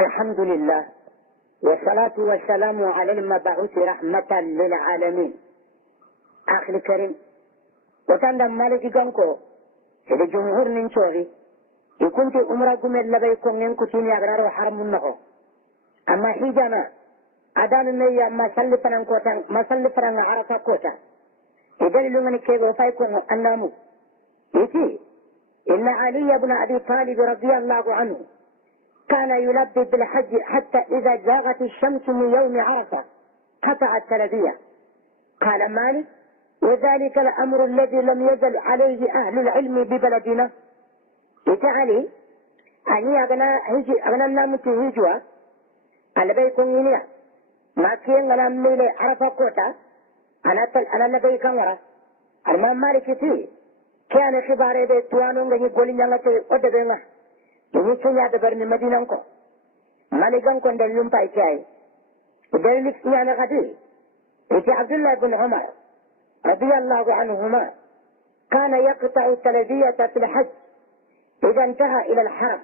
الحمد لله والصلاة والسلام على المبعوث رحمة للعالمين. أخي الكريم، وكان مالك جانكو إذا جمهور ننشوري يكون في أمركم اللبيكم ننكتين يغرارو حرم النهو. أما حيجانا أدان النية ما سلفنا عرفة كوتا إذا لمن كيف وفايكم النامو يتي إن علي بن أبي طالب رضي الله عنه كان يلبي بالحج حتى إذا زاغت الشمس من يوم عرفة قطع التلبية. قال مالك: وذلك الأمر الذي لم يزل عليه أهل العلم ببلدنا. يتعلي أني أغنى النامت هجوة على بيكم إنيا ما كين غنى ميلي عرفة كوتا أنا لبيكم ورا المام مالك يتي كان خباري دي توانون غني قولي نغتي ودبنا ini sunya da barni madinan ko maligan ko dalilum pai kai dalil yana gadi iti abdullah bin umar radiyallahu anhuma kana yaqta'u talbiyata fil hajj idha intaha ila al-haram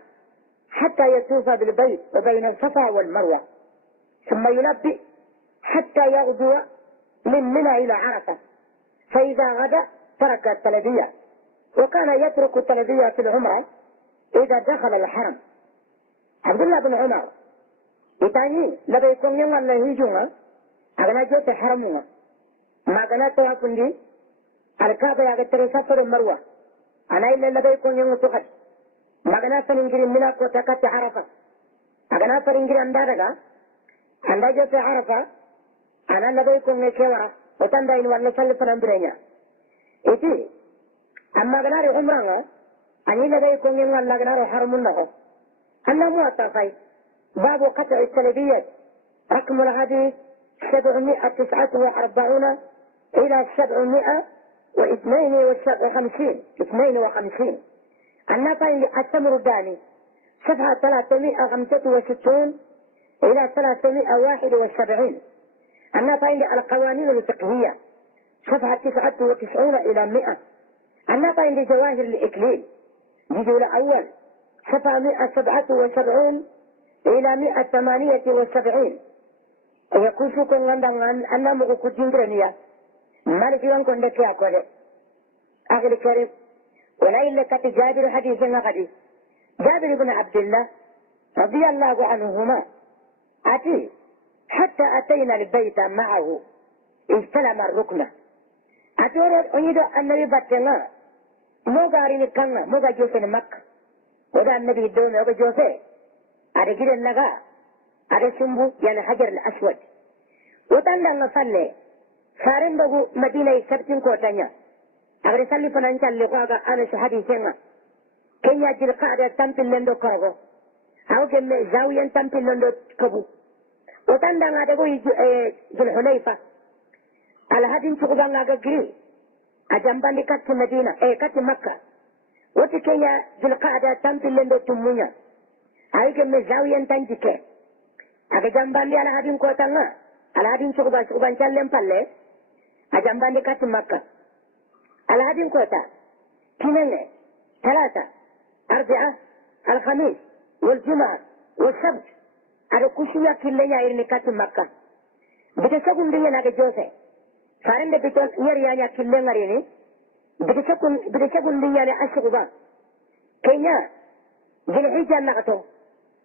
hatta yatufa bil bayt wa bayna al-safa wal marwa thumma yulabbi hatta yaghdu min mina ila arafah فإذا غدا ترك التلبية وكان يترك التلبية في العمرة إذا دخل الحرم. عبد الله بن عمر يتاني لبا يكون يوم الله يجونا أغنى جوت حرمنا ما غنى توافن دي الكعبة يغتري سفر المروة أنا إلا لبا يكون يوم تقل ما غنى فننجري منا كوتاكات عرفة أغنى فننجري أندارغا أندا جوت عرفة أنا لبا يكون يكيورا وتندين وانا سلف نمبرينيا إتي أما غنى عمرنا أني لدي يكون يوم الله غنى حرم النهو أنا مواتفاي باب قطع التلبية رقم الحديث 749 إلى 752 النفع التمر الداني صفحة 365 إلى 371 النفع القوانين الفقهية صفحة 99 إلى 100 النفع لجواهر الإكليل الجزء الأول صفحة 177 إلى 178 يقول شكرا لنا أننا مغكوتين برنيا مالك ينكون لك يا كولي. أخي الكريم، ولا إلا كتجابر حديثنا غدي جابر بن عبد الله رضي الله عنهما أتي حتى أتينا البيت معه استلم الركن أريد أن يبتنا موغارين كنا موغا جوسين مكة وذا النبي الدومي وغا جوسي على جيل النغا على سنبو يعني حجر الأسود وطلع نصلي سارين بغو مدينة سبتين كوتانيا أغري سالي فنانشا اللي قواغا أنا شهدي سينا كي يجي القاعدة تنبيل لندو كوغو أو كم زاوية تنبيل لندو كبو وطلع نغادقو ذو الحليفة على هذين تقوغا نغا جري أجنبان كات مدينة كات مكة وتكيا ذو القاعدة تنبيل لندو تمونيا أي كم زاوية تنجيكي أجنبان على هذين كوتانا على هذين شغبان شالين بالله أجنبان كات مكة على هذين كوتا كنين 3 4 الخميس والجمعة والسبت على كوشيا كلية إيرني كات مكة بتسكون دي ناقة جوسي فارن بيتون يريانيا كلية غريني بتسكون دي يعني أشغبان كينا جلحيجا نغتو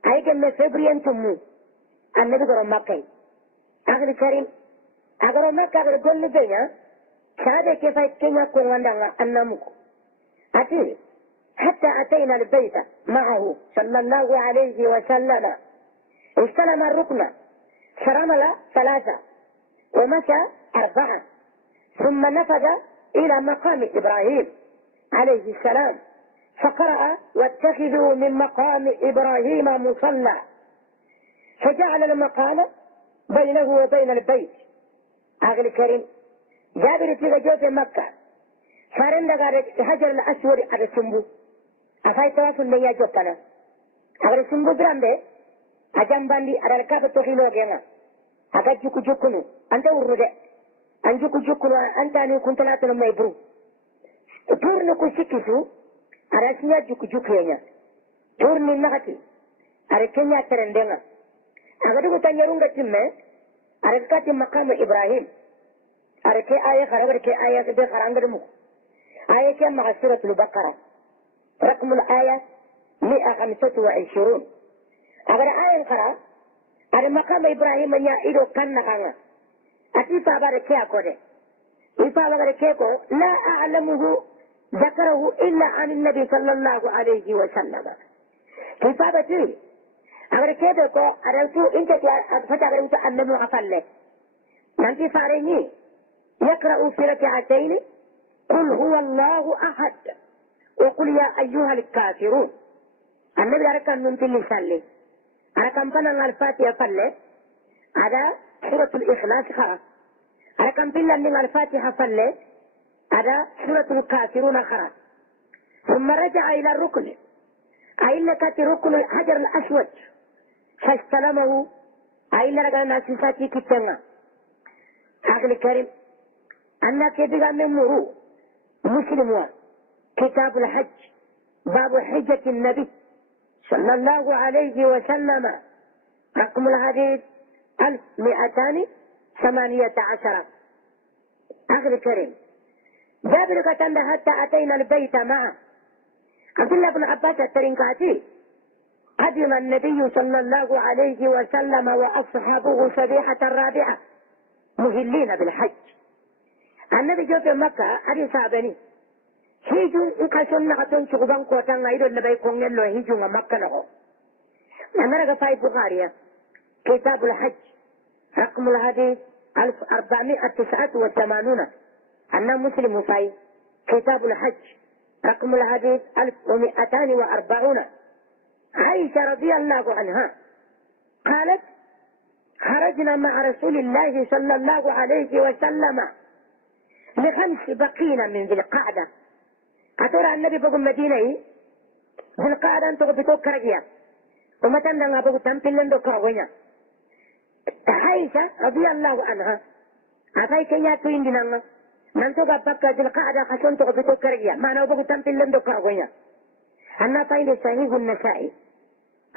أي كم فبريان تمو النبي قرر مكة. أخي الكريم، أقرر مكة أقرر قول لدينا شهادة كيف يتكينا كواندانا النموك أتي حتى أتينا البيت معه صلى الله عليه وسلم استلم الركن فرمل 3 ومشى 4 ثم نفذ إلى مقام إبراهيم عليه السلام فقرأ: واتخذوا من مقام إبراهيم مصلى، فجعل المقام بينه وبين البيت. أخي الكريم، جابر في غزوة مكة فارن هجر الأسود على السنبو أفاي تواصل ليا جوكنا أغر السنبو برامبي أجنبان دي على الكافة تخيلو جينا أغا جوكو جوكونو أنت ورده أن جوكو جوكونو أنت أني كنت لا تنمى يبرو تورنو كو سكسو على سنيا جوكو جوكينا تورنو نغتي أركني أترندنا أقدر تنيرون كتيمة أركاتي مقام إبراهيم أركي آية خراب أركي آية كده خرانغرمو آية كم مع سورة البقرة رقم الآية 125 أقدر آية خراب على مقام إبراهيم يا إيدو كان نخانا أتيفا باركي أكوده إفا باركيكو لا أعلمه ذكره إلا عن النبي صلى الله عليه وسلم إفا بتي أباركيكو أرسو إنت فتغرمت أنمو أفله نانتي فاريني يقرأ في ركعتين قل هو الله أحد وقل يا أيها الكافرون النبي أركان ننتي لسالي أركان فنان الفاتحة فله هذا سورة الإخلاص خلاص أركان بالله من الفاتحة فله هذا سورة الكافرون خلاص ثم رجع إلى الركن أي لك ركن الحجر الأسود فاستلمه أي لك ناسفاتي كتنا أخي الكريم أنك يبقى من مرو مسلمون كتاب الحج باب حجة النبي صلى الله عليه وسلم رقم الحديث 1218 أخي الكريم جابر قتل حتى أتينا البيت معه عبد الله بن عباس الترنكاتي قدم النبي صلى الله عليه وسلم وأصحابه صبيحة الرابعة مهلين بالحج النبي جو في مكة أدي سابني هيجون إنكاسون نغتون شغبان قوتان غيرو اللي بيكون يلو هيجون مكة نغو أمريكا فاي بغاريا كتاب الحج رقم الحديث 1489 أنا مسلم فاي كتاب الحج رقم الحديث 1240 عائشة رضي الله عنها قالت خرجنا مع رسول الله صلى الله عليه وسلم ل5 بقينا من ذي القعدة أتورى النبي بقول مدينة ذي القعدة أنتو بتوك كرجيا ومتى نغا بقول تنبيلن دو كروينا عائشة رضي الله عنها أفاي كنيا توين دينا نانتو بابك ذي القعدة خشون تو بتوك كرجيا ما نو بقول تنبيلن دو كروينا أنا فاين صحيح النسائي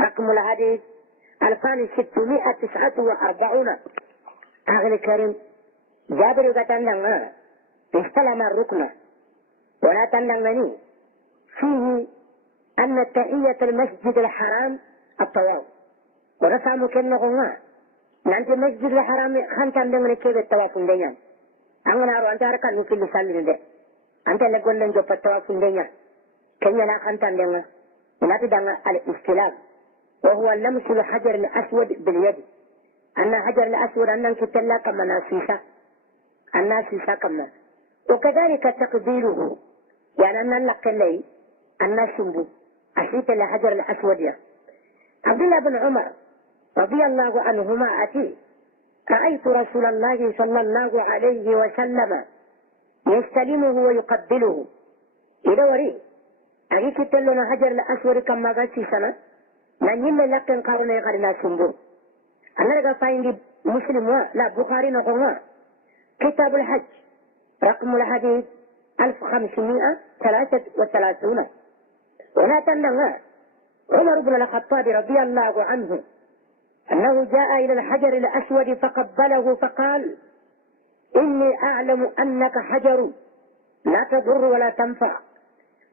رقم الحديث 2649 أخي الكريم جابر قتلنا استلم الركن ولا تندمني فيه أن تحية المسجد الحرام الطواف ورسام كنغنا نانت المسجد الحرام خانتان دمنا كيف الطواف دنيا أنا أرو أنت أركان نفل لسالين ده أنت لقول لن جوب الطواف دنيا كنيا لا خانتان دمنا وناتي دمنا الاستلام وهو لمس الحجر الأسود باليد أن حجر الأسود أنك تلا كما ناسيسا الناسيسا كما وكذلك تقديره يعني أن نقلي الناسنبو أشيت الحجر الأسود يا عبد الله بن عمر رضي الله عنهما أتي رأيت رسول الله صلى الله عليه وسلم يستلمه ويقبله إذا وري أجيك تلنا حجر الأسود كما غسي سنة نجم لكن قارنا يقرنا سنبو أنا لقى فاين مسلم لا بخاري نقوم كتاب الحج رقم الحديث 1533 ولا تنهى عمر بن الخطاب رضي الله عنه أنه جاء إلى الحجر الأسود فقبله فقال إني أعلم أنك حجر لا تضر ولا تنفع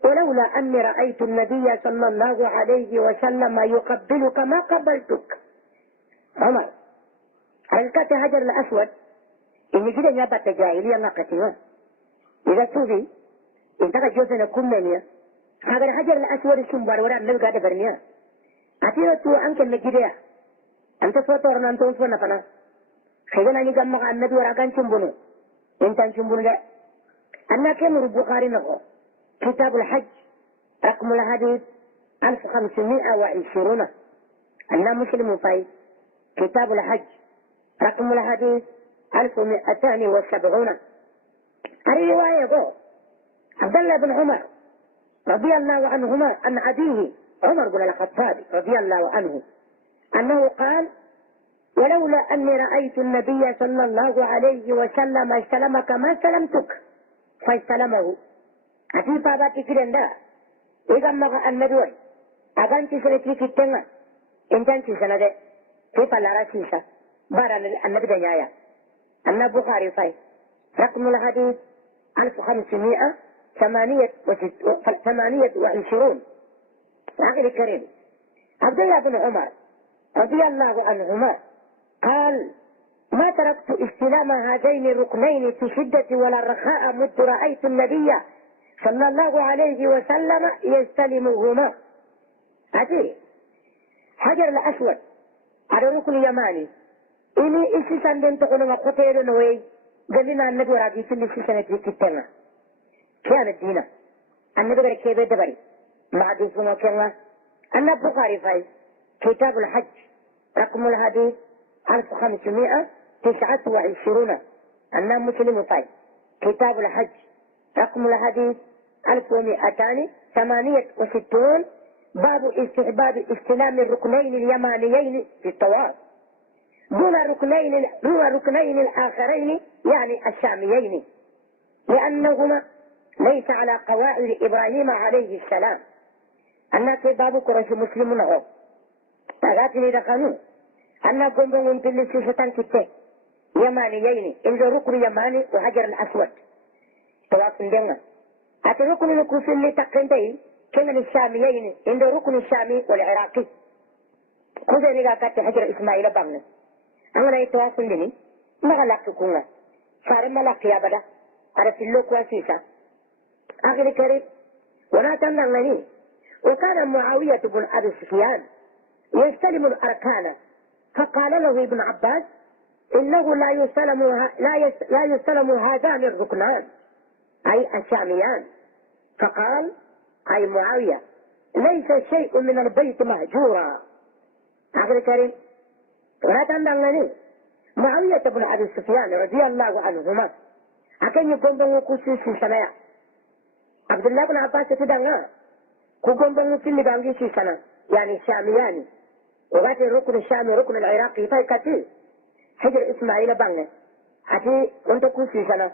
ولولا أني رأيت النبي صلى الله عليه وسلم يقبلك ما قبلتك عمر حلقة حجر الأسود إن جدا نبات جاهلية ناقتها إذا سوفي إنتك جوزنا كمانيا هذا الحجر الأسود سنبار وراء النبي قاعدة برنيا أتيرا تو أنك النجدية أنت فوتورنا أنت وصفنا فنا خيغنا نجمع النبي وراء كان شنبونو إنتان شنبونو لا أنا كم البخاري نقو كتاب الحج رقم الحديث 1520 أنا مسلم فاي كتاب الحج رقم الحديث 1270 الرواية قو عبد الله بن عمر رضي الله عنهما عن أبيه عمر بن الخطاب رضي الله عنه أنه قال ولولا أني رأيت النبي صلى الله عليه وسلم استلمك ما استلمتك فاستلمه أتي فاباتي كرندا إذا ما النبي أغانتي سرتي كتنا إنتان سيسنا ده كيف لا رسيسة بارا النبي دنيايا أن البخاري فاي رقم الحديث 1528 أخي الكريم عبد الله بن عمر رضي الله عنهما قال ما تركت استلام هذين الركنين في شدة ولا رخاء مد رأيت النبي صلى الله عليه وسلم يستلمهما. هذه حجر الأسود على ركن يماني إني إسسان دين تقولنا قتيل نوي قلنا النبي راضي في السنة كتنا كان الدين النبي غير كيف دبري ما ديسنا كنا أن البخاري فاي كتاب الحج رقم الحديث 1529 أن مسلم فاي كتاب الحج رقم الحديث 1268 باب استحباب استلام الركنين اليمانيين في الطواف دون ركنين الآخرين يعني الشاميين لأنهما ليس على قواعد إبراهيم عليه السلام. أن باب قريش مسلم هو تغاتني دخلوا أن قنبهم بالسيسة كته يمانيين إن ركن يماني وحجر الأسود طواف دينا أتى ركن الكوفي اللي تقنتين كمن الشاميين إن ركن الشامي والعراقي كذا نقاكات حجر إسماعيل بامنا أنا يتواصل لني ما غلاك تكونا صار ملاك يا بدا عرف اللوك واسيسا. أخي الكريم ولا تنغني وكان معاوية بن أبي سفيان يستلم الأركان فقال له ابن عباس إنه لا يستلم هذان الركنان أي الشاميان فقال أي معاوية ليس شيء من البيت مهجورا. أخي الكريم ولا تنغني معاوية بن أبي سفيان رضي الله عنهما أكن يقوم بوكوسي في سنة عبد الله بن عباس تدعنا كقوم بوكوسي اللي بانجي في سنة يعني الشامياني وغاتي ركن الشامي ركن العراقي فاي كتير حجر إسماعيل بانه أتي وانت كوسي سنة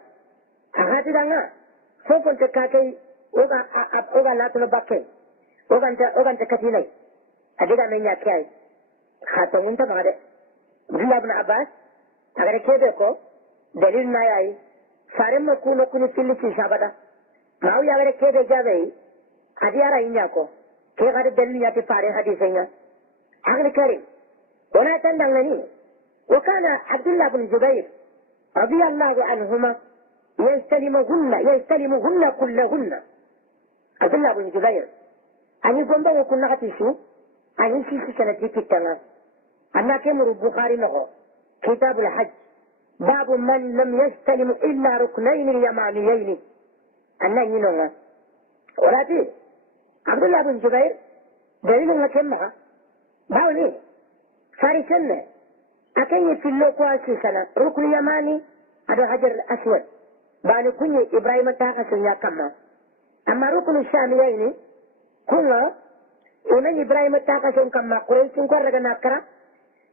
أغاتي دعنا فوق انت كاكي oga latno bakke oganta katinai adiga men yakai khato munta bade Abdullah ibn Abbas agar kebe ko dalil na yayi sare ma kuno kunu filli ci sabada maw ya agar kebe jabe adiyara inya ko ke gade dalil ya te pare hadisenya agar kare wala tandangani وكان عبد الله بن جبير رضي الله عنهما يستلمهن كلهن. عبد الله بن جبير أن يقوم بوكو نغتشو أن يشيسي سنة كتنا أنا كمر البخاري له كتاب الحج باب من لم يستلم إلا ركنين اليمانيين أنا ينونا ولكن عبد الله بن جبير دليل كمها باولي فارسنا أكن في اللوكواسي سنة ركن يماني هذا حجر الأسود بان كوني إبراهيم تاقسن يا كما أما ركن الشاميين كنا ونن إبراهيم تاقسن كما قريش كورغنا كرا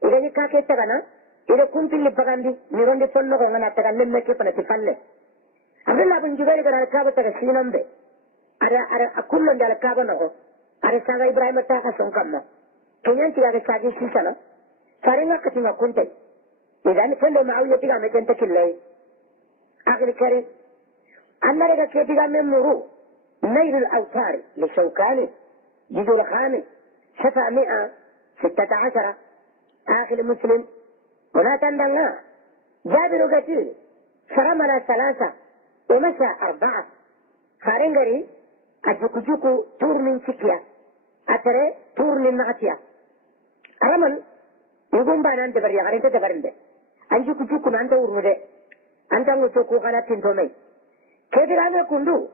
إذا نكاكي تغنا إذا كنت اللي بغاندي نيرون دي فنو غنا تغن لمكي فنتفلي عبد الله بن جبير كان الكعبة تغسينم بي أرى أكل من دال الكعبة نغو أرى ساقا إبراهيم تاقسن كما كنين تيغا ساقي سيسانا فارنا كتما كنتي إذا نفلو معاوية تيغا مجنتك اللي أخي الكريم أنا لك كيفي من مرو نيل الأوتار للشوكاني جزء الخامس 716 آخر المسلم ولا تندنا جابر قتيل فرمنا 3 ومشى 4 خارنغري أجوكو تور من سكيا أتري تور من نغتيا رمل يقوم بانا أنت بريا غرين تتبرند أنجوكو نانت ورمده أنت نتوكو غلط تنتمي كيف أنا كندو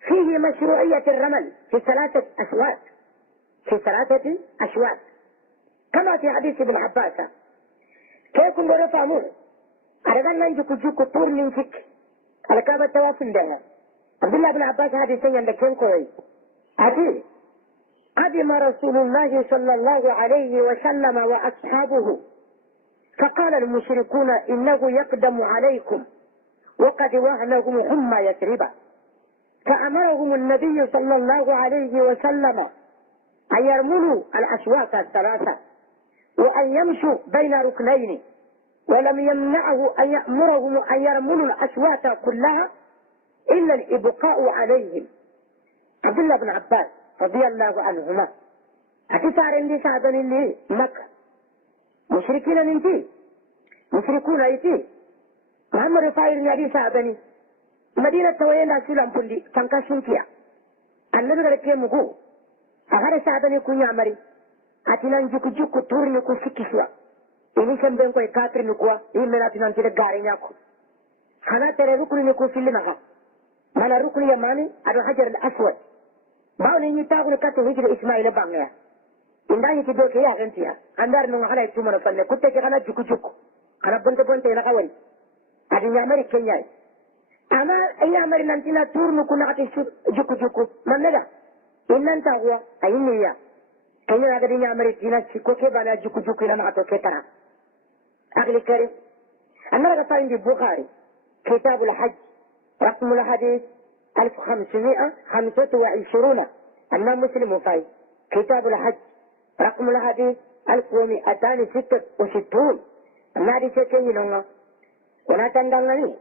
فيه مشروعية الرمل في 3 أشواط كما في حديث ابن عباس كيف كندو رفعمون أردنا ننجوكو طور من سك على كابة توافن دها عبد الله بن عباس هذه سنة لكين كوي أتي قدم رسول الله صلى الله عليه وسلم وأصحابه فقال المشركون إنه يقدم عليكم وقد وهنهم حمى يثرب فأمرهم النبي صلى الله عليه وسلم أن يرملوا الأشواط 3 وأن يمشوا بين ركنين، ولم يمنعه أن يأمرهم أن يرملوا الأشواط كلها إلا الإبقاء عليهم. عبد الله بن عباس رضي الله عنهما أتسار عندي سعدن اللي مكة مشركين ننتي مشركون أيتي محمد رفاير نبي سعدني مدينة توينا سلام بلي تنكشن فيها النبي قال كي مغو أغار سعدني كوني عمري أتنا نجوك جوك تور نكو سكسوا إني سنبين كوي كاتر نكوا إمنا تنان تلك غاري ناكو خنا ترى ركن نكو سلي مغا مانا ركن يماني أدو حجر الأسود باوني نتاغل كاتو هجر إسماعيل بانيا إنداني تدوك يا غنتيا أندار نو خلا يتومنا صلي كنت كنا جوك جوك خنا بنت بنت لغوي أدي نعمري كينياي أما أي عمري نانتنا تور نكو نغتي جوك جوك من نجا إنن تاغوا أينيا كينيا أغدي نعمري تينا شكو كبالا جوك جوك لما عطو كترا أغلي كريم أنا رغطاين دي بخاري كتاب الحج رقم الحديث 1525 أنا مسلم فاي كتاب الحج رقم الحديث 1266 أنا دي سيكيني نونا ولا تندغني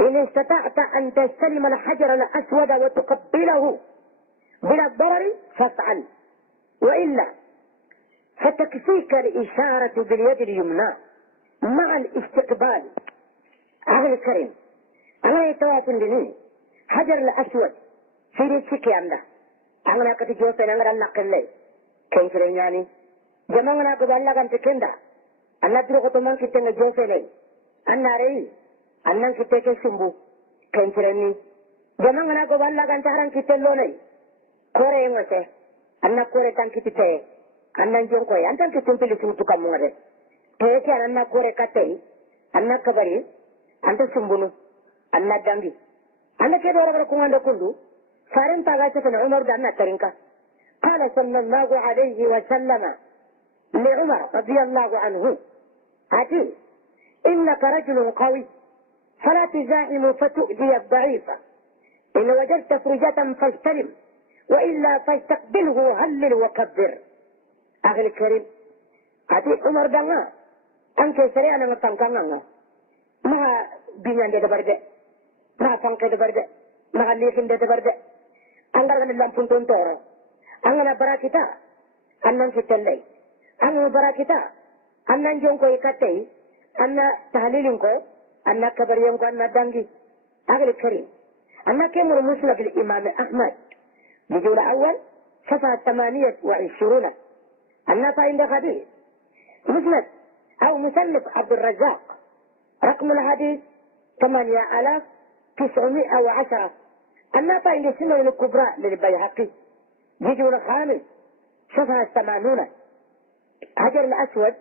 إن استطعت أن تستلم الحجر الأسود وتقبله بلا ضرر فافعل وإلا فتكفيك الإشارة باليد اليمنى مع الاستقبال. أهل الكريم أنا يتواصل لي حجر الأسود في ريسك يامدا أنا كنت جوفين أنا نقل لي كيف يعني جمعنا قبل لغان تكندا أنا تروح تمان كتنا جوفين أنا رأي أنا كتك سمبو كيف يعني جمعنا قبل لغان تهران كتلوني كوري مسه أنا كوري تان كتته أنا جونكوي أنت كتنبلي سمتوكا مغرب كيف أنا كوري كتي أنا كبري أنت سمبونو أنا دانجي أنا كده ورا كمان كله فارن تاجت من عمر دانا ترينكا قال صلى الله عليه وسلم لعمر رضي الله عنه هاتي إنك رجل قوي فلا تزاحم فتؤذي الضعيف إن وجدت فرجة فاستلم وإلا فاستقبله هلل وكبر. أخي الكريم هاتي عمر دانا أنك سريعنا مطنقنا ما بينان ده برده ما فانك ده برده ما ليكن ده برده أنغر من لامبون تونتورا أنغنا براكتا أنن ستلي أنغ براكتا أنن جونكو يكتي أن تهليلنكو أن كبرينكو أن دانجي. أخي الكريم أنا كمر مسند الإمام أحمد بجول أول صفحة 28 أن فإن حديث مسند أو مسلف عبد الرزاق رقم الحديث 8910 أما فإن السنة الكبرى للبيهقي جيجون الخامس صفحة 80 حجر الأسود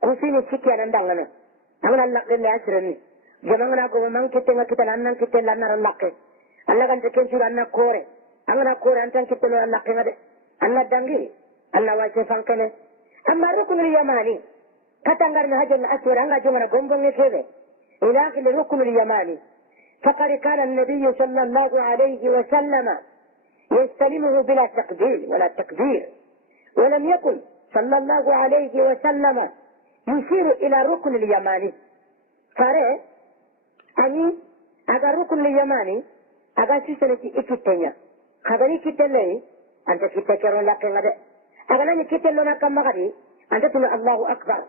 كوسين السكي أنا أنا اللقي اللي أسرني جمعنا قوة من كتنا كتنا أنن كتنا لنا اللقي أنا كنت كنشور أنا كوري أنا كوري أنت كتنا اللقي مدى أنا دنجي أنا واسي فانكني أما ركن اليماني كتنغرنا حجر الأسود أنا جمعنا قنبن كذا إلى آخر الركن اليماني فقد كان النبي صلى الله عليه وسلم يستلمه بلا تقبيل ولا تكبير ولم يكن صلى الله عليه وسلم يشير إلى الركن اليماني فاره أني أغا الركن اليماني أغا سيسنة إكتنيا خبري كتلي أنت كتكرون لكن أغا ناني كتلونا كم غري أنت تقول الله أكبر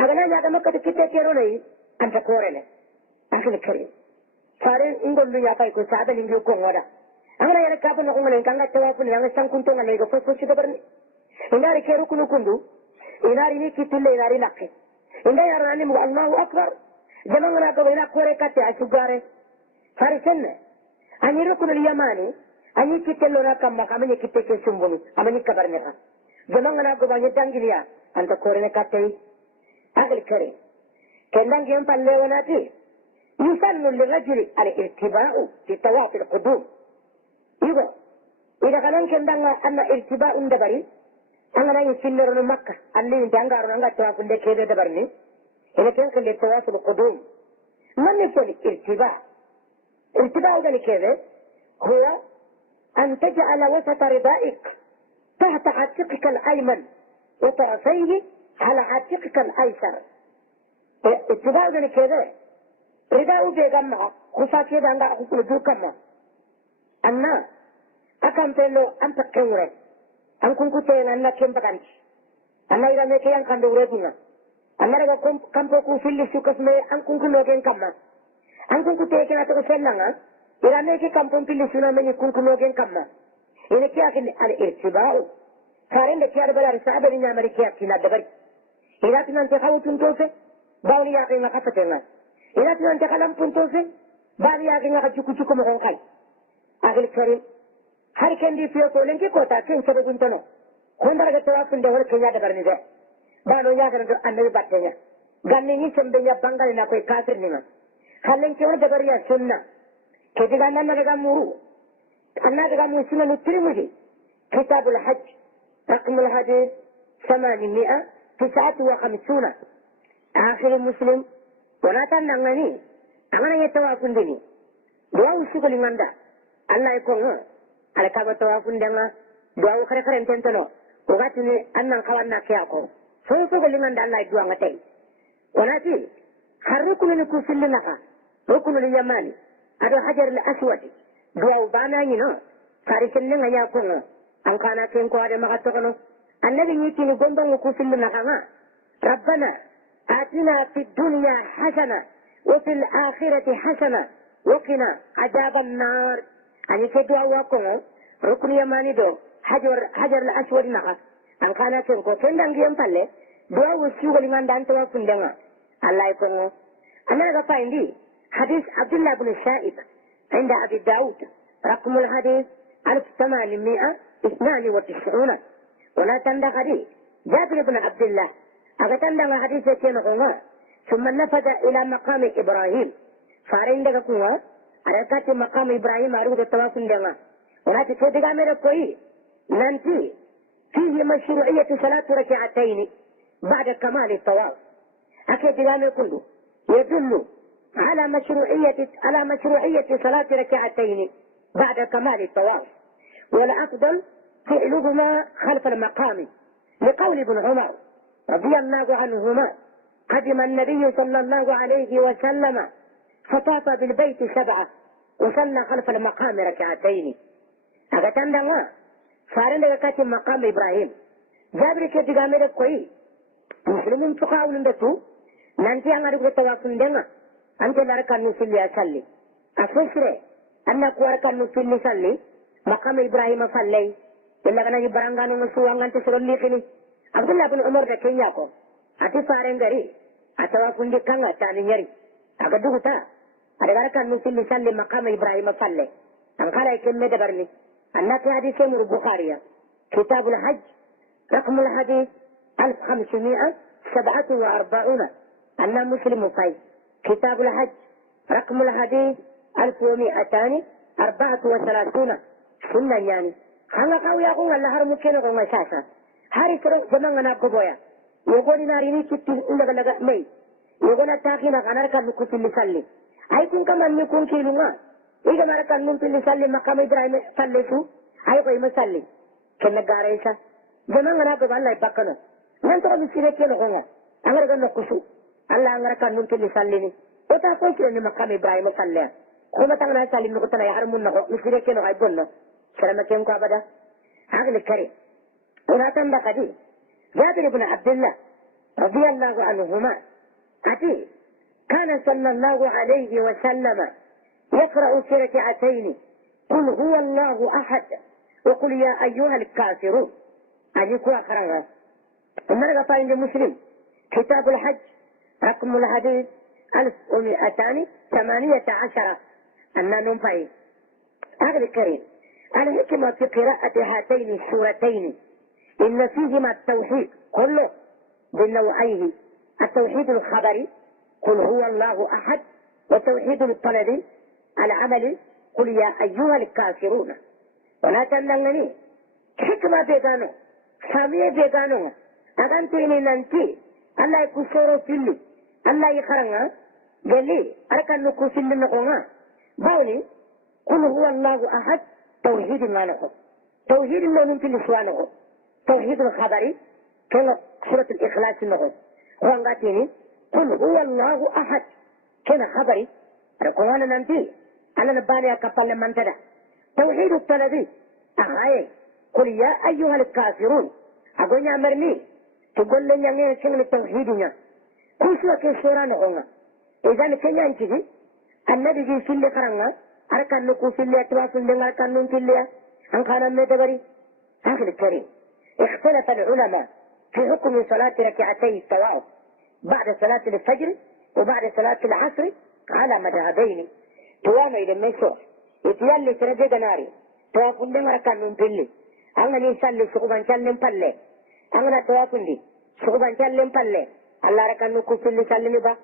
أغا ناني أغا مكة كتكروني أنت كورني. أخي الكريم فارين إنقل لي يا كو سعد لينجو كونغودا أنا يا كابن نقول كان توافن يا سانكون تونا ليغو فوسو شدبرني إناري كيرو كنو كندو إناري ني كيتول إناري لاكي إندا يا راني مو الله أكبر جمعنا كوينا كوري كاتي أشوغاري فارسن أني ركن اليماني أني كيتلونا كم كامني كيتكي سمبوني أمني كبرنيها جمعنا كوباني تانجليا أنت كوري كاتي. أخي الكريم كندان جيم بالليوناتي يسن للرجل الارتباء في طواف القدوم. إذا كان كندان أن ارتباء دبري أنا يسنرون مكة اللي جانغارون أنغا طواف لكيد دبرني إذا كان كل طواف القدوم من يقول ارتباء؟ ارتباء ذلك هو أن تجعل وسط ردائك تحت عاتقك الأيمن وطرفيه على عاتقك الأيسر اتباعنا كذا رداء بيجمع خساكي دانغا أقول دوكما أنا أكم تلو أنت كورة أنكم كتير أنا كم بكانش أنا إذا مكيان كان دورتنا أنا رجع كم بكون في اللي شوكس مي أنكم كلوجين كما أنكم كتير كنا تقولنا إذا مكي كم بكون في اللي شونا مني أنكم كلوجين كما إنك يا أخي الارتباط كارين لك يا ربنا رسالة بني أمريكا كنا دبر إذا كنا نتخاو تنتوسه باولي يا أخي نقطتنا إذا كنا نتخلم تنتوسه باولي يا أخي نقطة مغنقل أخي الكريم هر كندي فيو تولين كي كوتا كين سبب انتنو خندر گتوا كنده ول كنيا دبرني ده بالو يا كن النبي باتنيا غنيني سمبيا بانغال نا كوي كافر نيما خلين كيور دبريا سنة كدي غانا نغا مورو أنا غا مسلم نتريمجي كتاب الحج رقم الحديث 859 آخر المسلم ولا تنغني أنا يتوا كندني دوا وسوغلي مندا الله يكون على كابا توافن دعنا دعوة خير انتنتنو وقتني أن الخوان نكياكو سوف يقول لمن دعنا يدعو عتي وناتي خركم من كوفل لنا ركن اليماني هذا حجر الأسود دعوة بانا ينو فارس لنا ياكون أن كان كينكو هذا ما قطعنو النبي يتيني قندن كوفل لنا ربنا آتنا في الدنيا حسنة وفي الآخرة حسنة وقنا عذاب النار أني كدوا واقعه ركن يماني دو حجر الأسود نها أن كان كنكو كندان جيم بالله دوا وسيو لمن دان توا كندنا الله يكون أنا رفعين دي حديث عبد الله بن الشائب عند أبي داود رقم الحديث 1892 ولا تندى حديث جابر بن عبد الله أغتندى حديث كيما ثم نفذ إلى مقام إبراهيم فارين دقوا أركات مقام إبراهيم أروح التواصل جماعة ونحن كذا ميرا كوي ننتي فيه مشروعية صلاة ركعتين بعد كمال الطواف أكيد لا كله يدل على مشروعية صلاة ركعتين بعد كمال الطواف والأفضل فعلهما خلف المقام لقول ابن عمر رضي الله عنهما قدم النبي صلى الله عليه وسلم فطاف بالبيت 7 وصلى خلف المقام ركعتين أغتندنا فارن لكات مقام إبراهيم جابر كده ميرا كوي مسلمين تقاون دتو نانتي أنا رجع تواصل دنا أنت لارك نسلي أصلي أفسره أنا كوارك نسلي صلي مقام إبراهيم صلي إلا كنا يبرانغانو مسوان أنت سرلي كني عبد الله بن عمر دكينيا كو أتي فارن غري أتواصل دي كنا تاني نيري أقدو تا أدغارك نسلي صلي مقام إبراهيم صلي أنقال يكمل دبرني أنا في حديث البخاري كتاب الحج رقم الحديث 1547 أنا مسلم طيب كتاب الحج رقم الحديث 1234 سنة يعني خانا قوي يقول الله هرمكين قوم شاشا هاري سرق زمان أنا كبويا يقولي ناريني كتير لغا مي يقولنا تاكينا غنارك نكوتي لسالي أيكون كمان نكون كيلوما إذا ما ركان نمتلي لسالي مقام إبراهيم صلي شو أيكو إما صلي كنا غاريسا زمان أنا كبال الله يبقنا نانتو مسيرة كيلو هنا أنا ركان نكوشو الله أنا ركان نمتلي لسالي وتا كوي كيلو مقام إبراهيم صلي كما تغنى سالي نكوتنا يحرمون نكو مسيرة كيلو هايبون سلامة كيمكو أبدا عقل الكريم وناتن بقدي جابر بن عبد الله رضي الله عنهما أتي كان صلى الله عليه وسلم يقرأ في ركعتين قل هو الله أحد وقل يا أيها الكافرون أجيكوا أقرأها ومن قطعين المسلم كتاب الحج رقم الحديث 1218 أننا ننفعي أغلى الكريم الحكمة في قراءة هاتين السورتين إن فيهما التوحيد كله بنوعيه التوحيد الخبري قل هو الله أحد وتوحيد الطلب العمل قل يا أيها الكافرون ولا تنلني حكمة بيغانو سامية بيغانو أغانتيني ننتي الله يكسورو فيلي الله يخرنا قال لي أركان نكو فيلي نقونا باولي قل هو الله أحد توحيد ما نقو توحيد اللي ننتي لسوانه توحيد الخبري كما سورة الإخلاص النغض وانغاتيني قل هو الله أحد كما خبري القرآن ننتي أنا نباني أكفل لمن تدع توحيد الطلبي أهاي قل يا أيها الكافرون أقول يا مرني تقول لن يمين سنة التوحيدنا كوسوا كسورة نغنى إذا نكينا انتي النبي جي سلي خرنا أركان نكو سلي أتواصل دنغا كانون سلي أنقانا ميتبري أخي الكريم اختلف العلماء في حكم صلاة ركعتي الطواف بعد صلاة الفجر وبعد صلاة العصر على مذهبين توام إلى الميسور يتيالي سرجة ناري توافن دنغا كانون سلي أنا نسالي سقوبان سلم بالله أنا توافن دي سقوبان سلم بالله الله ركان نكو سلي سلمي با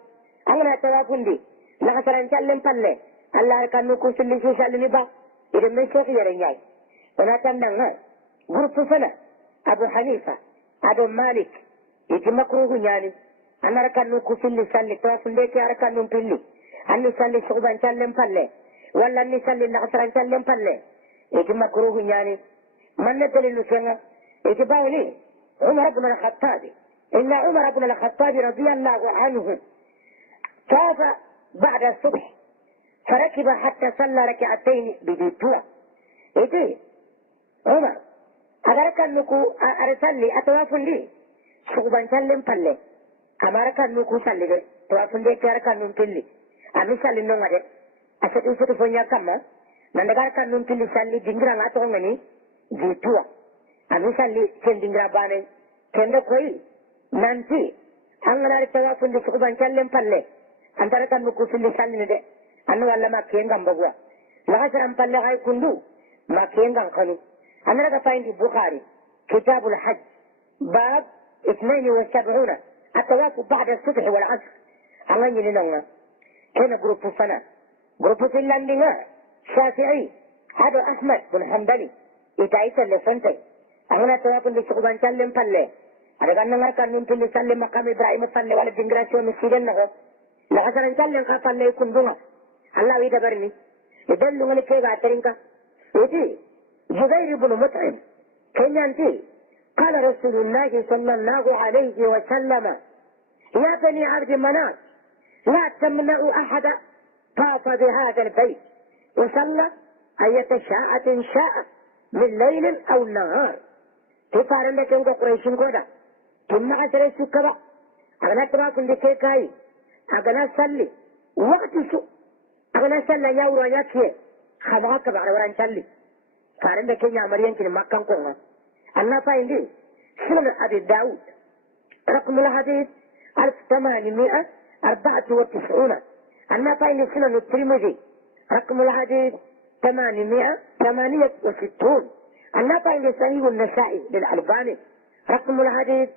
أنا توافن دي نغسران سلم بالله الله ركان نكو سلي سلمي با إلى الميسور يرنياي وناتن grup sana Abu Hanifa Abu Malik iti makruhu nyani anarakan nu kusilli salli tawafunde ki arakan nu pilli anni salli suban sallem palle walla anni salli nakasran sallem palle iti makruhu nyani manne dalilu kenga iti bawli Umar ibn al-Khattab inna Umar ibn al-Khattab radiyallahu anhu طاف بعد الصبح فركب حتى صلى ركعتين بديتوا iti Umar agar kan nuku arsalli atawafun di suban sallim palle amara kan nuku salli de tawafun de kar kan nun pilli ami salli no ngade asatu sutu fonya kama nandagar kan nun pilli salli dingra ngato ngani jitua ami salli ken dingra bane kendo koi nanti angara tawafun di suban sallim palle antara kan nuku pilli salli de anu walla ma ken gambagwa lagasaram palle hay kundu ma ken kanu أنا لقى في البخاري كتاب الحج باب 72 التواف بعد الصبح والعصر الله ينينونا كان جروب فنا جروب فنلندنا شافعي هذا أحمد بن حنبلي إتايت اللي فنتي أنا تواف اللي سقوبان سلم فله هذا كان نمر ننتي سلم مقام إبراهيم فله ولا دينغراسيون مسيرن نهو لا كان سلم فله يكون دوما الله يدبرني يدلوا من كيف عترينك إيه جبير بن مطعم كنيانتي قال رسول الله صلى الله عليه وسلم يا بني عبد مناف لا تمنعوا أحدا طاف بهذا البيت وصلى أية ساعة شاء من ليل أو نهار تفارن لك يوم قريشين قودا ثم عسر السكبة أغنى تراكم لكيكاي أغنى سلي وقت سو أغنى سلي يورا يكي خباك بعد وران سلي فارن لك يا مريم كن مكان قوما أنا فايندي سنن أبي داود رقم الحديث 1894 أنا فايندي سنن الترمذي رقم الحديث 868 أنا فايندي صحيح النسائي للألباني رقم الحديث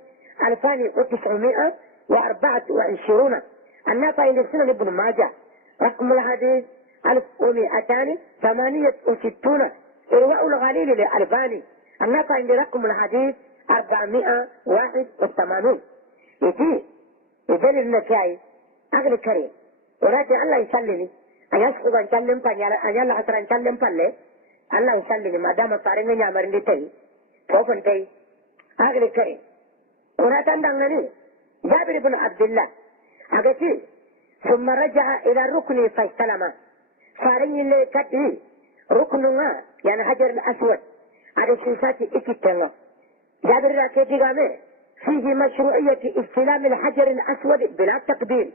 2924 أنا فايندي سنن ابن ماجه رقم الحديث 1268 إرواء الغليل للألباني أنا فايندي رقم الحديث 481 يجي يدل النسائي أغلى كريم ولكن الله يسلمي أن يسقط أن يسلم فان أن يلا حسر أن يسلم فان الله يسلمي ما دام فارغ يعمر لتي توفن تي أغلى كريم ولكن دعنا جابر بن عبد الله أغتي ثم رجع إلى الركن فاستلم فارغ اللي كتي ركننا يعني حجر الأسود على الشيشات إكتنا جابر راكيتي قامي فيه مشروعية استلام الحجر الأسود بلا تقدير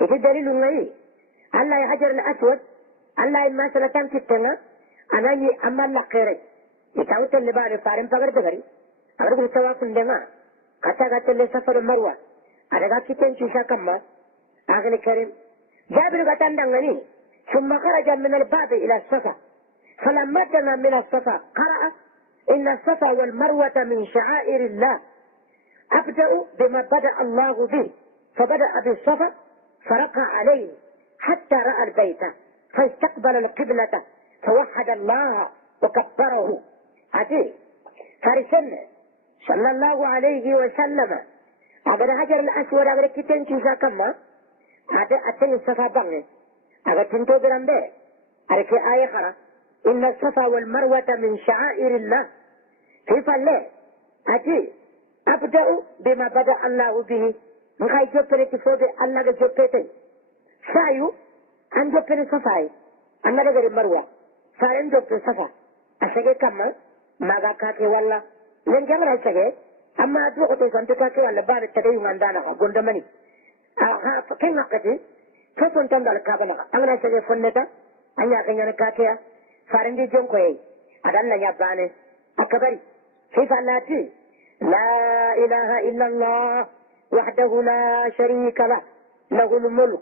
إذا دليل الله الله حجر الأسود الله ما سلطان كتنا أنا أما الله خيري يتعوت اللي باري فارم فقر دغري أقول تواصل لما قطع اللي سفر المروة أنا كتن شيشا كما أغني كريم جابر قطن دغني ثم خرج من الباب إلى الصفا فلما دنا من الصفا قرأ إن الصفا والمروة من شعائر الله أبدأ بما بدأ الله به فبدأ بالصفا فرقى عليه حتى رأى البيت فاستقبل القبلة فوحد الله وكبره عجيب فارسنا صلى الله عليه وسلم أقول حجر الأسود أقول كتن شيشا كما أتن الصفا بغني أقول تنتو برمبه أقول آية خرا إن الصفا والمروة من شعائر الله كيف الله عجيب أبدأ بما بدأ الله به نخاي جوبني تفوضي الله جوبتين سايو أن جوبني صفاي أنا غير مروة فارن جوبني صفا أشجع كمان ما كاكي والله لين جمر أشجع أما أدوك تيسان تكاكي والله بار تدعي عندنا غندمني فكين أكتي فسون تندال كابنا أنا أشجع فنتا أنا كنيا كاكيا فارن دي جون كوي أدلنا يابانه أكبر كيف اللاتي لا إله إلا الله وحده لا شريك له له الملك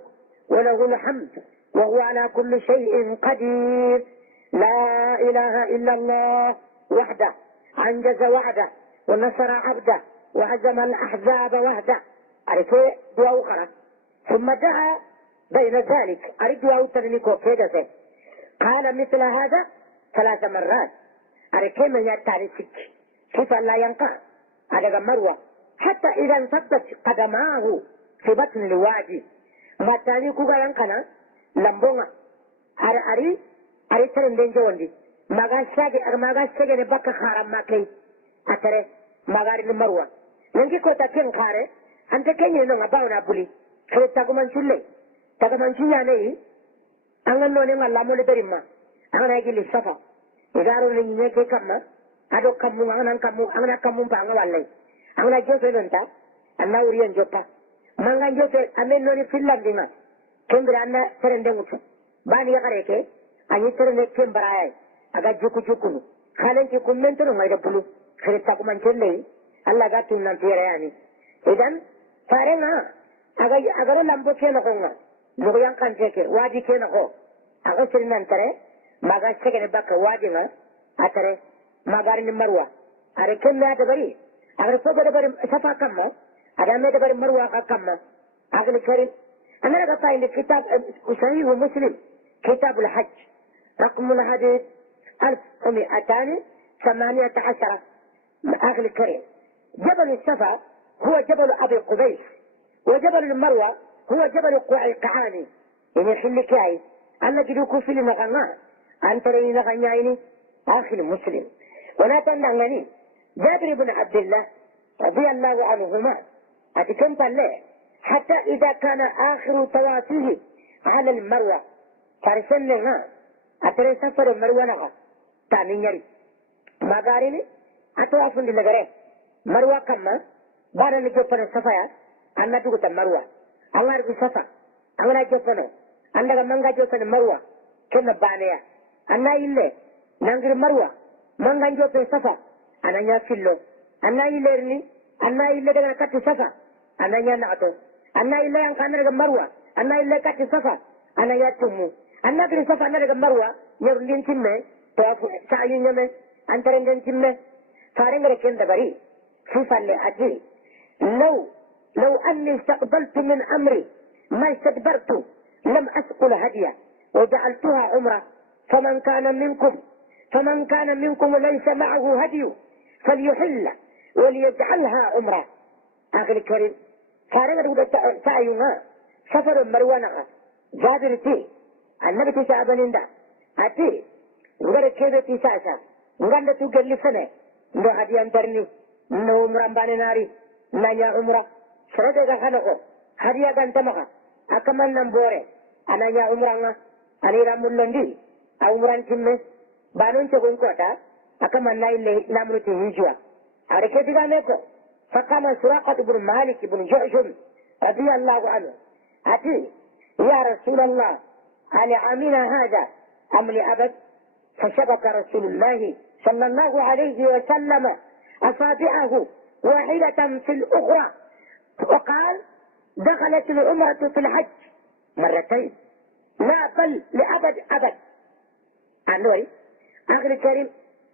وله الحمد وهو على كل شيء قدير لا إله إلا الله وحده أنجز وعده ونصر عبده وهزم الأحزاب وحده أريكي دعاء أخرى ثم دعا بين ذلك أريد دعاء ترنيكو كيدسي قال مثل هذا 3 مرات أريكي من يتعلي سك كيف لا ينقع على مروة حتى إذا انصبت قدماه في بطن الوادي ما تاني كوغا ينقنا لمبونا أري ترين دين جوندي ماغا شاقي نبقى خارم ماكي أتري ماغاري المروة ننجي كوتا كين خاري أنت كين ينو باونا بولي خلي تاكمان شولي تاكمان شولي أنا نوني ما لامولي بريما أنا يجي للصفا إغارو نينيكي كما أدو كمو أنا كمو بانغ والي أنا جوفي ننتا أنا أوريان جوتا مانغا جوفي أمين نوني فيلان ديما كمبرا أنا ترين دين وطو باني يغاريكي أني ترين كمبراي أغا جوكو جوكو خالين كي كومنتو نغايدا بلو خريطا كمان شلي الله غاتو نانتيرا يعني إذن فارنا أغا لامبو كينا خونغا نغيان كان جيكي واجي كينا خو أغا سرنان تري ماغا شكي نباك واجي نا أتري ماغاري نمروة أري كم لا دبري أغا فوق دبري سفا كما أغا مي دبري مروة كما أغا الكريم أنا لغا فاين كتاب صحيح مسلم كتاب الحج رقم الحديث 1218 أغا الكريم جبل الصفا هو جبل أبي قبيس وجبل المروة هو جبل القعاني يعني حل كاي أنا جدوكو في المغنى أنت رأي نغنيني آخر مسلم ولا تنغني جابر بن عبد الله رضي الله عنهما أتكنت الله حتى إذا كان آخر توافيه على المروة فرسلنا أتري سفر المروة نغا تامين يري ما قارني أتواف للغري مروة كما بارا نجوبنا السفايا أنا تقول المروة الله ربي سفا أنا جوبنا أنا منغا جوبنا مروة كنا بانيا أنا إلي نانغر مروة منغا جوبنا سفا أنا يافلو أنا إلي أنا إلي دغنا كاتي سفا أنا ينعتو أنا إلي أنكنا مروة أنا إلي كاتي سفا أنا ياتمو أنا كري سفا أنا مروة يرلين تيمي توافو سعي نيمي أنترين تيمي فارين ركين دبري فوفا لأجي لو أني استقبلت من أمري ما استدبرت لم أسقل هديا وجعلتها عمرة فمن كان منكم ليس معه هدي فليحل وليجعلها عمرة أخي الكريم فارغ سعينا سفر مروانها جابر تي النبي تشعبن دا أتي نغير كيف تساسا نغير تقل سنة نو هدي أنترني نو مرمبان ناري نانيا عمرة سردة خلقه هدي أنتمها أكمل نمبوري أنا يا عمرنا أنا رامون لندي عمران كمه بانون تقول كوتا أكمل نايل نامرتي هجوا أركض كانكو فقام سراقة بن مالك بن جعشم رضي الله عنه أتي يا رسول الله هل عمنا هذا أم لأبد فشبك رسول الله صلى الله عليه وسلم أصابعه واحدة في الأخرى وقال دخلت العمرة في الحج مرتين لا بل لأبد أبد أنوي أخي الكريم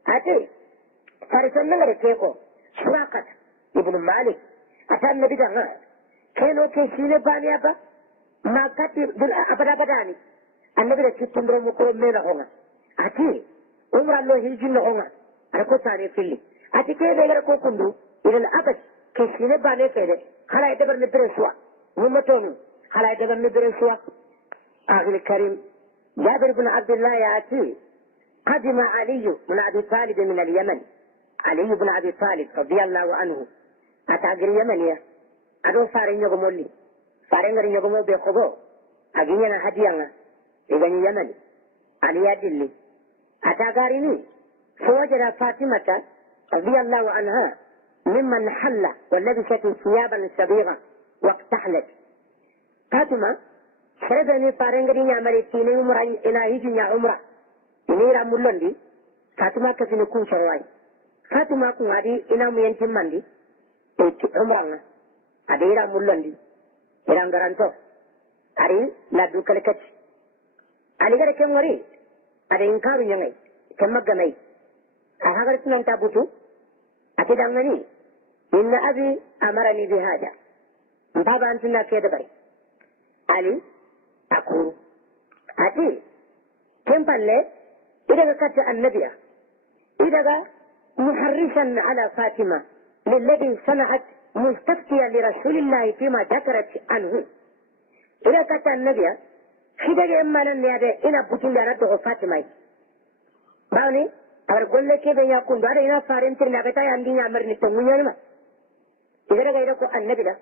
أتي فرسلنا لكيكو سراقة ابن مالك أتى النبي دعنا كانوا كيسين باني أبا ما كتب أبدا بداني النبي لكي تندروا مقرم من هنا أتي عمر الله يجن هنا أكو ثاني فيلي أتي كيف يغرقوا كندو إلى الأبد كيسين باني كيدي خلا يدبر نبرسوا ومتونو خلا يدبر نبرسوا أخي الكريم جابر بن عبد الله يأتي قدم علي بن أبي طالب من اليمن علي بن أبي طالب رضي الله عنه atagiri yamaniya ado fare nyogomolli fare ngari nyogomo be khobo aginya na hadiyanga igani yamani aliya dilli atagarini فوجد فاطمة رضي الله عنها ممن حل ولبست ثيابا صبيغة واقتحلت فاطمة شربني فارنغري نعمري تيني عمره إلى هجي عمره إني رامولون دي فاطمة كفين كون شرواي فاطمة كون هذه إنا مينتم من دي عمرنا هذه رامولون دي إرام درانتو هذه لا دوكالكت هذه كده كم وري هذه إنكار ينعي كم مجمعي أهاجرت من تابوتو أتدعمني إن أبي أمرني بهذا بابا أنتنا كده بي علي أقول أتي كم بالله إذا كانت النبي إذا محرشا على فاطمة للذي صنعت مستفتيا لرسول الله فيما ذكرت عنه إذا كانت النبي خدج إما لن يدع إلى بطل رده فاطمة باوني أور قلنا كيف يكون دار إنا فارنتر نبتا يندي أمر نتمنى ما إذا غيرك النبي لا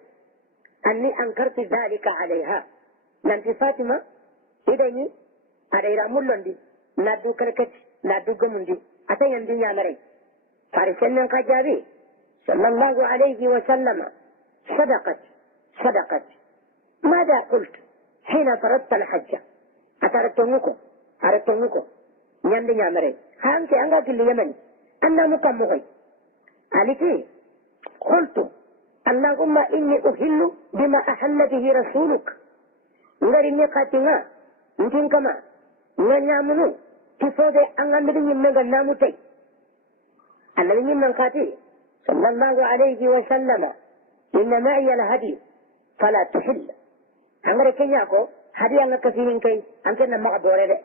أني أنكرت ذلك عليها نانتي فاطمة إذا أدير مولندي نادو كركت نادو جمندي أتى يندي أمري فارسلنا كجابي صلى الله عليه وسلم صدقت ماذا قلت حين فرضت الحج أردتموكو يندي أمري هانك أنغا في اليمن أنا مكمغي عليكي قلت اللهم إني أهل بما أحل به رسولك ngari ne katinga ntin kama nganya munu tifode anga midin menga namutai annabi min kati sallallahu alayhi wa sallama inna ma'iya al-hadi fala tuhill angare kenya ko hadi anga kafinin kai anke na maka bore de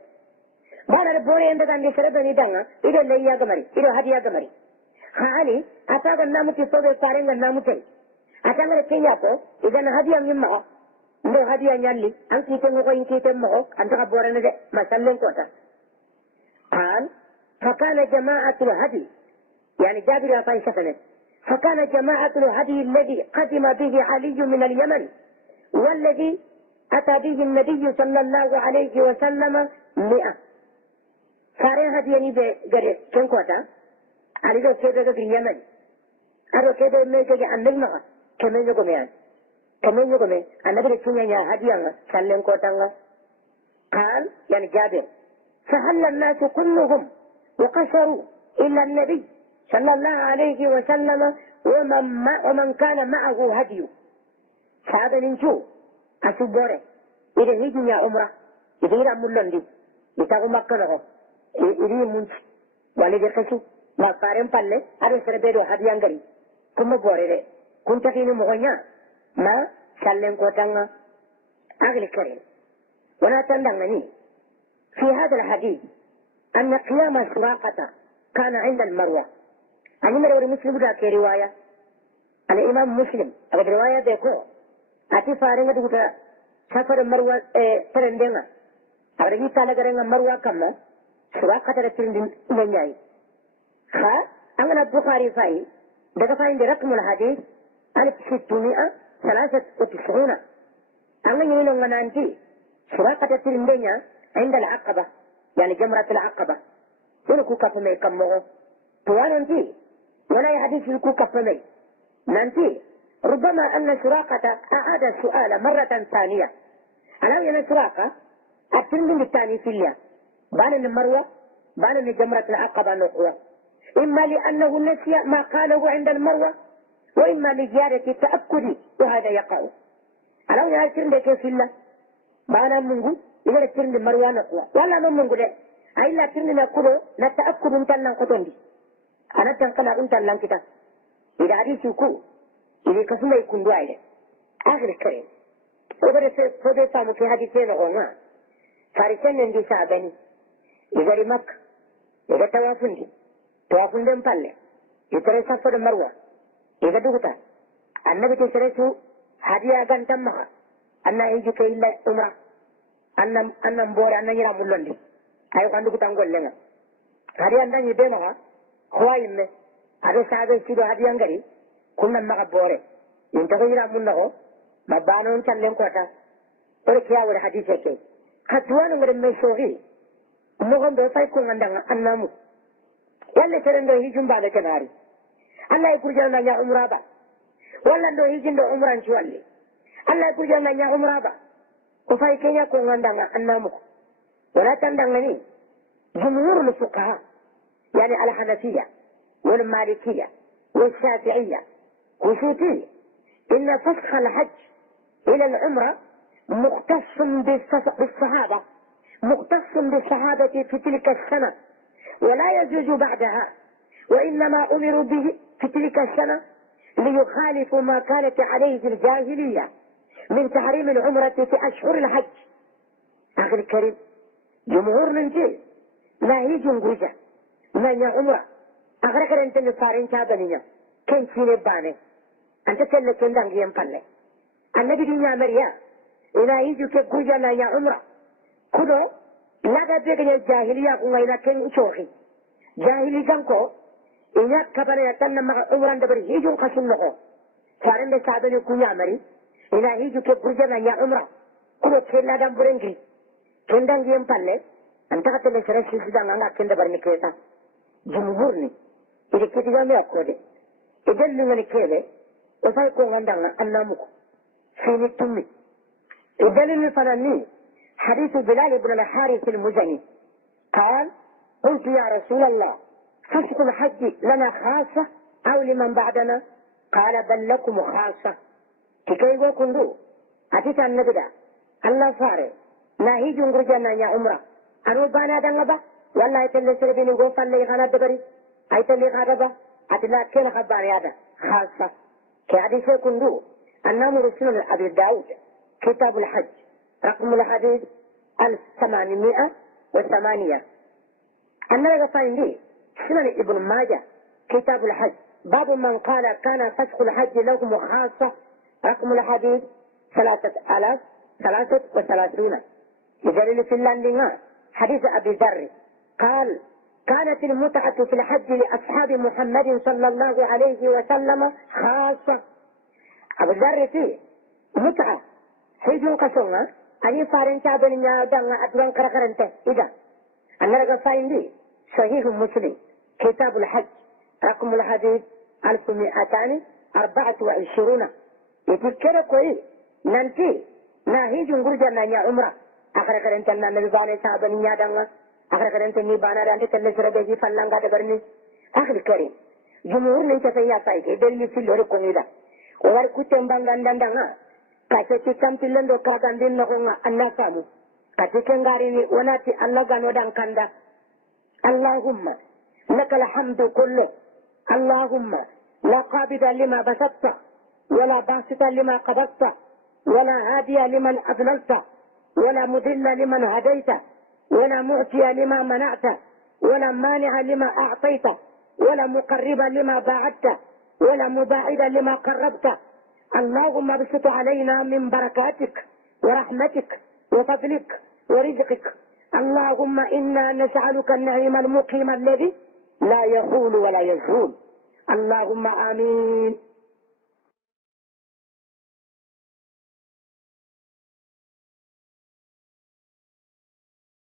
bara bore enda kan di sere bani danga ido leya gamari ido hadi gamari khali ata ga namu tifode parenga namutai atangare kenya ko idan hadi am yimma ndo hadiya nyalli an kite ngo yin kite mo an ta borane de masallen kota قال فكان جماعة الهدي يعني جابر فاي سفنه فكان جماعة الهدي الذي قدم به علي من اليمن والذي أتى به النبي صلى الله عليه وسلم 100 سارے هدي ني بغري كن كوتا علي جو كده في اليمن ارو كده ميكي عندنا كمان يقوم يعني كمان يقوم النبي رسولنا يا هدينا سلم كوتانا قال يعني جابر فهل الناس كلهم وقصروا إلا النبي صلى الله عليه وسلم ومن كان معه هدي فهذا ننشو أسبوره إذا هيجي يا عمره إذا إلى مولندي إذا مكة له إذا منش والدي كشو ما فارم بالله هذا سربيرو هدي أنغري كم بوره كنت فيني مغنيا ما سلم كوتانا أغلى كريم ولا تندمني في هذا الحديث أن قيام سراقة كان عند المروة أنا مرة مسلم ذاك رواية الإمام مسلم أقول رواية بيكو أتي فارنة دوتا سفر المروة ترندنا أقول يتعالى كرنا المروة كم سراقة ترندن منياي خا أنا البخاري فاي دكفاين رقم الحديث 1693 أنا يقولون أنا أنتي سراقة ترندنا عند العقبة يعني جمرة العقبة يلقوا كفمي كمه طوال أنتي ولا يحدث يلقوا كفمي ننتي ربما أن سراقة أعاد السؤال مرة ثانية ألا أن سراقة الترمذي الثاني في الله بان المروة بان جمرة العقبة نقوة إما لأنه نسي ما قاله عند المروة وإما لزيادة التأكد وهذا يقع ألا أن الترمذي في الله بان منه إذا الترمذي المروة نقوة ولا من منه أي لا ترمي نقوله نتأكد من تلنا قطندي أنا تنقل أن تلنا كتا إذا عديث يكون إذا كسما يكون دعائي آخر الكريم وبرس فضي سامو في حديثين غوما فارسين نندي سابني إذا لمك إذا توافن دي مطلع يترى سفر المروة إذا دوتا النبي تسرسو هديا أغان تمها أنا يجيك إلا أمرا أنا مبور أنا يرام اللوندي ayo kandu kutangol lenga hari anda ni dema ha khwaimme ado sabe sido hadi angari كنا مغبورة ينتغير منه ما بانون تلين كوتا وركيا ورحديثة كي خطوان ورمي شوغي مغم بفاي كون عندنا أنامو يالي سرندو هيجم بعد كناري الله يقول جانا يا عمرابا ولا ندو هيجن دو عمران شوالي الله يقول جانا يا عمرابا وفاي كينيا كون عندنا أنامو ولا تندغني جمهور الفقهاء يعني الحنفية والمالكية والشافعية وشوتي إن فسخ الحج إلى العمرة مختص بالصحابة مختص بالصحابة في تلك السنة ولا يجوز بعدها وإنما أمروا به في تلك السنة ليخالفوا ما كانت عليه في الجاهلية من تحريم العمرة في أشهر الحج. أخي الكريم جمهور ننجي لا هي جنجوجة ما يا عمرة أغرق أنت نصارين كابنية كن سيني باني أنت تلك كندان جيم فلي النبي دي مريا إلا يجو كجوجة لا يا عمرة كله لا تبقى الجاهلية وإلا كن شوخي جاهلي كنكو إنك كبر يتنى مع عمران دبر هيجو قسم له فارن بسابني كنيا مري إلا يجو كجوجة لا يا عمرة كله كلا دم برنجي كندان جيم فلي أنت قتل سرش سيدان أنا كندا برنكيتا جمهورني إذا كتير ما أقوله إذا لمن كله وفايكون عندنا أنامك فيني تومي إذا لمن فلاني حديث بلال بن الحارث المزني قال قلت يا رسول الله فسق الحج لنا خاصة أو لمن بعدنا قال بل لكم خاصة كي يقول له أتيت النبي الله فارغ ناهي جنگر جانا يا عمره أنو بانا دنگبا والله يتلي سربيني غوفان لي غانا دبري أيتلي غادبا أتلا كين خبار هذا خاصة كحديث كندو النام رسول أبي داود كتاب الحج رقم الحديث 1808 أنا غفاين دي سنن ابن ماجه كتاب الحج باب من قال كان فسخ الحج لهم خاصة رقم الحديث 3033 يجري في اللندن حديث أبي ذر قال كانت المتعة في الحج لأصحاب محمد صلى الله عليه وسلم خاصة أبو ذر فيه متعة حيث قصونا أني فارن شابن يادان أدوان كركرنته إذا أنا رقصين دي صحيح مسلم كتاب الحج رقم الحديث 1224 يتذكر كوي ننتي ناهي جنگر جانا يا عمره أخرى كرنت النبي باني صاحبني يادنا أخرى كرنت نيبانا رانت تلي سربيجي فلانغا دبرني أخي الكريم جمهور نيجا فيا سايكي دلني في لوري كونيدا وغير كتن بانغاندانا كاتي كام تلندو كاغاندين نغونا الناسامو كاتي كنغاريني وناتي الله غانودان كاندا اللهم لك الحمد كله اللهم لا قابض لما بسطت ولا باسط لما قبضت ولا هادي لمن أضللت ولا مذل لمن هديت ولا معطي لما منعت ولا مانع لما أعطيت ولا مقرب لما باعدت ولا مباعد لما قربت اللهم ابسط علينا من بركاتك ورحمتك وفضلك ورزقك اللهم إنا نسألك النعيم المقيم الذي لا يخول ولا يزول اللهم آمين.